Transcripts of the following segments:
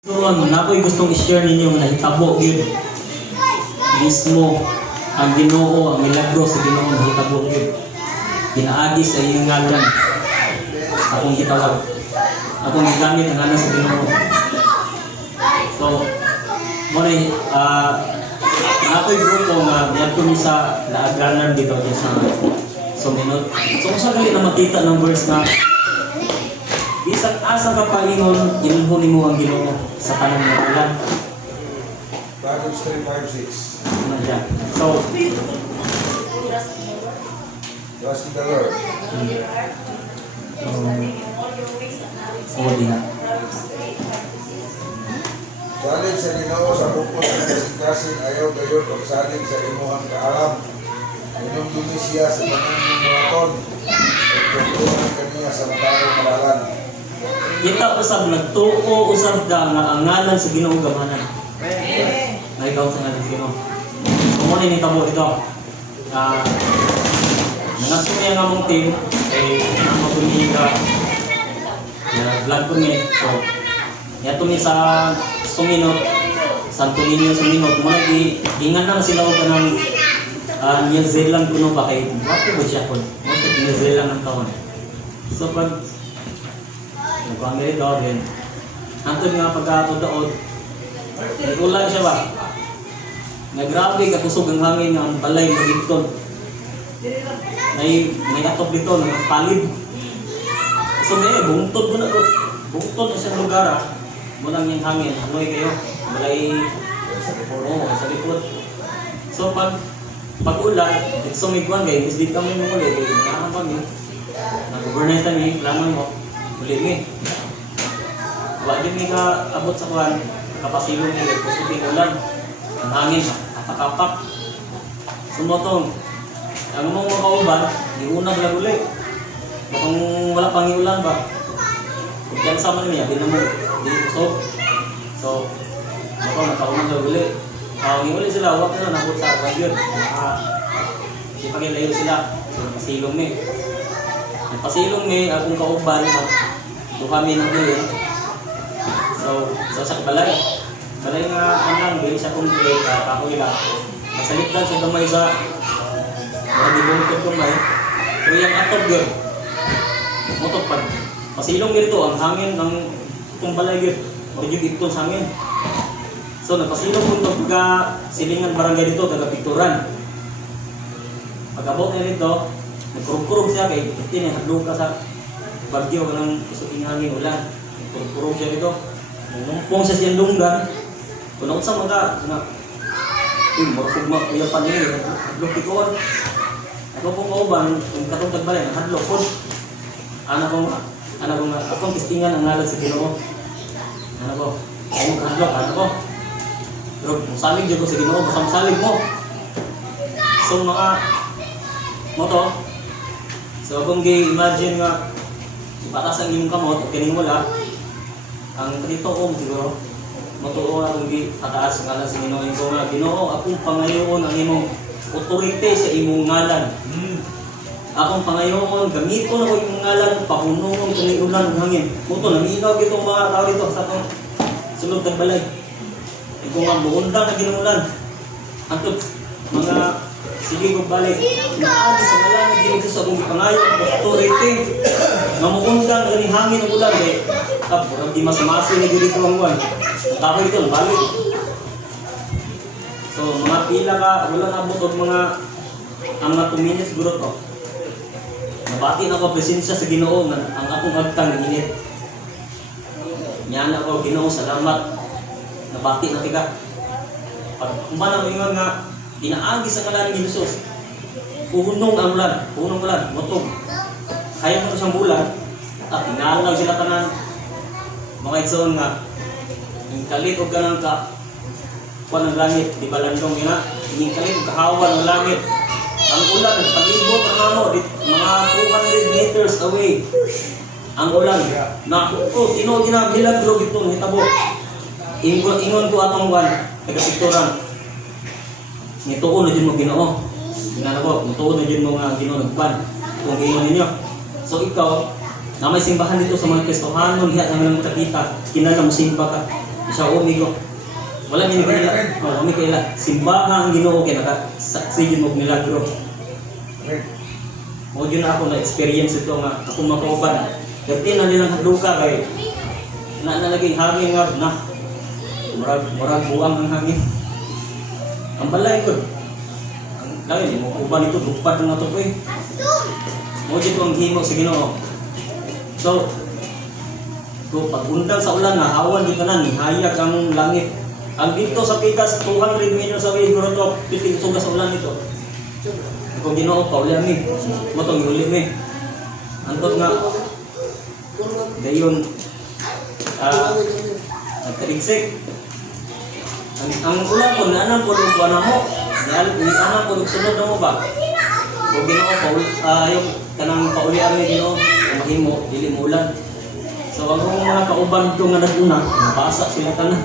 So, nako'y gustong i-share ninyo na hitabo yun. Mismo, ang Ginoo, ang milagro sa Ginoo na hitabo yun. Ginaagi sa iyong ngalan. Akong gitawag. Akong gigamit ang ngalan sa Ginoo. So, muna nako'y grupo nga niyadto mi sa laaganan dito sa Suminot. So, kung sakali na makita ng verse na isang asa ka paingon, ilunhon mo ang Ginoo sa tanang ng ulan. Proverbs 3:5-6. Ano siya? So, Trust in the Lord. di na. Salig sa Ginoo sa bukod ng kasing-kasing ayaw gayon o salig sa imuhang kaalam. Inyong dumisya sa pananging mga ton at tuntunan kaniya sa matarong malalan. Kita usab nagtuo usab ka nga ang ngalan sa Ginoo gamanan. Na ikaw sa ngalan sa Ginoo. Kung ni tabo ito. Mga sumaya nga mong team ay ang mabunika na vlog ko niya. So, yato ni sa Suminot, Santo Niño Suminot, mga ingan lang sila ko ng New Zealand kuno ba kay wapo ba siya ko? Most of New Zealand ang taon. So pag nagpangari daw din, antod nga pagkatudaod, ulan siya ba? Nagrabe katusog ang hangin ng balay magigton. May atop dito, nagpalid. So may bungtod mo na ko. Bungtod na siyang lugar ah. Munang yung hangin, hanoy kayo. Balay, sa likod. So pag-ulan, sumigwan kayo, is di kami mo ulit. Kailangan kami. Nag-overnight kami, kailangan mo. Ulit mi. Wala din ka abot sa kuhan, kapasilong nila, kusuping ulan. Ang hangin, kapak-kapak. Sumotong. Ang mga kauban, iunag lang ulit. Kung wala pang iulan ba? Kung dyan sama niya, di naman, di usok. So, ako nakaunag lang ulit. Ang ulit sila, huwag na nabot sa radyon. Di pagilayo sila. So, pasilong mi. Ang pasilong mi, akong kauban, kami ng ulit. So sa balay. Balay nga anang dili siya complete kahoy lang. Masalikdan siya gamay sa di bungkod gamay. So yung atop gyud. Motok pag pasilong dito ang hangin ng itong balay gyud. Or yung itong hangin. So napasilong kung ito pagka silingan barangay dito, taga Picturan. Pag-abot na dito, nagkurog-kurog siya kay itin hadlok ka sa bagyo ng isuking hangin ulan. Nagkurog-kurog siya dito. Mumpong sa siyang lunggan, kung sa mga marapugma kuya pa niya, hadlok ikoon. Ako pong kauban, yung katong tagbalay, hadlok po. Akong kistingan ang ngalan sa Ginoo. Hadlok ko. Pero kung salig dyan ko sa Ginoo, basta masalig mo. So mga moto, so kung i-imagine nga, ipatas ang iyong kamot, o kining wala, ang dito ko siguro matuo ang pataas ng ngalan sa Ginoo. Ito nga Ginoo, akong pangayoon ang imong otorite sa imong ngalan. Akong pangayoon, gamiton ako imong ngalan, pahunuon kani ulan ng hangin. Kuto naminaw kitong mga tao dito sa atong sulod ng balay. Ito nga buundang na ginulan. Antod mga sige ko balik. Naagi sa ngalan ng Ginoo sa akong pangayoon, otorite. Mamuundang kani hangin ng ulan eh. Tapos di mas-masi na dito ang buwan. Tapos ito, balik. So, mga pila ka, wala na abot mga ang mga 2 minutes siguro to. Nabati na ako presensya sa Ginoo na ang akong agtang ng init. Yan ako, Ginoo, salamat. Nabati na tiga. Pag kumana mo yun nga, dinaagi sa ngalan ng Jesus. Puhunong ang ulan, motog. Kaya mo siyang bulan, at inaalaw sila tanan. Mga igsoon nga, yung kalit o ganang ka, kuha ng langit, di ba landong yun na? Yung kalit o kahawan ng langit. Ang ulan, pag-ibot ang amo, mga 200 meters away. Ang ulan, na, tino, ginabilag, bro, ito, hitabo. Ingon ko atong buwan, taga-Picturan. Nituon na dyan mo Ginoo. Ginano ko, nituon na dyan mo nga Ginoo nagbuwan. Kung ginoo ninyo. So ikaw, na may simbahan dito sa mga Kristohanon, hiya naman ang makakita, kinala mo simba ka. Siya umigo. Wala mi kaila. Oh, mi kaila. Simbahan ang Ginoo kay nakasaksi mo milagro. Amen. Mo gyud na ako na experience ito nga ako makauban. Kasi na nilang hadluka kay na naging hangin nga na. Murag buang ang hangin. Ang balay ko. Ang lain mo uban ito lupad na to eh. Mo gyud ang himo sa Ginoo. So pag undang sa ulan na awan dito na ni hayag ang langit. Ang dito sa pikas 200 meters away guro to piting sugas sa ulan ito. Kung Ginoo pa uli mi. Mo tong uli mi. Antod nga dayon nagtaligsik. Ang ulan po na anang pudong buwan mo. Dahil anang pudong sunod na mo ba? Kung Ginoo pa yung kanang paulian ni Ginoo mahimo dili mo ulan. So ang mga kauban dito nga naguna, nabasa sila tanan.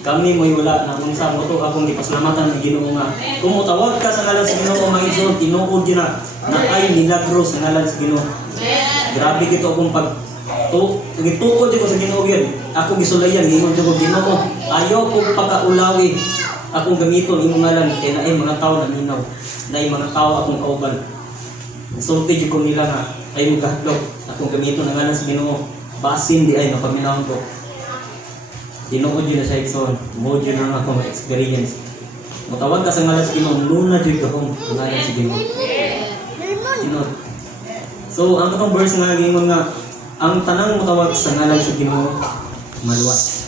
Kami mo'y wala na kung sa mo to akong gipasalamatan ni Ginoo nga. Tumutawag ka sa ngalan sa Ginoo mga igsoon, tinuod gyud na ay milagro sa ngalan sa Ginoo. Grabe gito akong gituod ko sa Ginoo gyud. Ako gisulayan ingon jud ko Ginoo. Ayaw ko pagkaulawi. Akong gamiton imong ngalan kay naay mga tawo na minaw. Naay mga tawo akong kauban. Sulti jud ko nila nga ay mugadlok. Akong gamiton ang ngalan sa Ginoo. Basin di ay napaminawon ko. Tinuod yun na siya ikson, mo yun ang akong experience. Matawag ka sa ngalan sa Ginoo, luna dyan akong ngalan sa Ginoo. Tinuod. So, ang katong verse nga gingon nga, ang tanang matawag sa ngalan sa Ginoo, maluwas.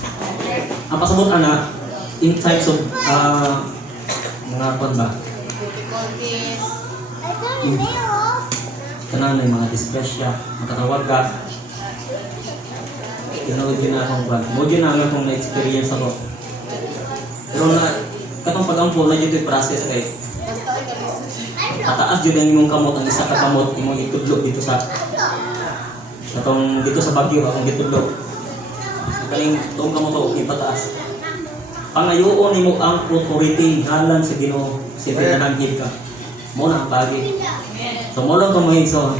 Ang pasabot ana, in types of, mga kon ba? Tanang na yung mga disgrasya, makatawag ka, tinuod yun na akong ban. Mo yun na akong na-experience ako. Pero na, katong pag-ampo na yun yung process kay tataas yun ang imong kamot, ang isa ka kamot, imong itudlog dito sa dito sa Baguio, akong itudlog. Kaling itong kamot ako, ipataas. Pangayoon nimo ang authority, ngalan sa Ginoo, sa pinanagid ka. Mo na ang bagay. So mo lang itong mga igsoon.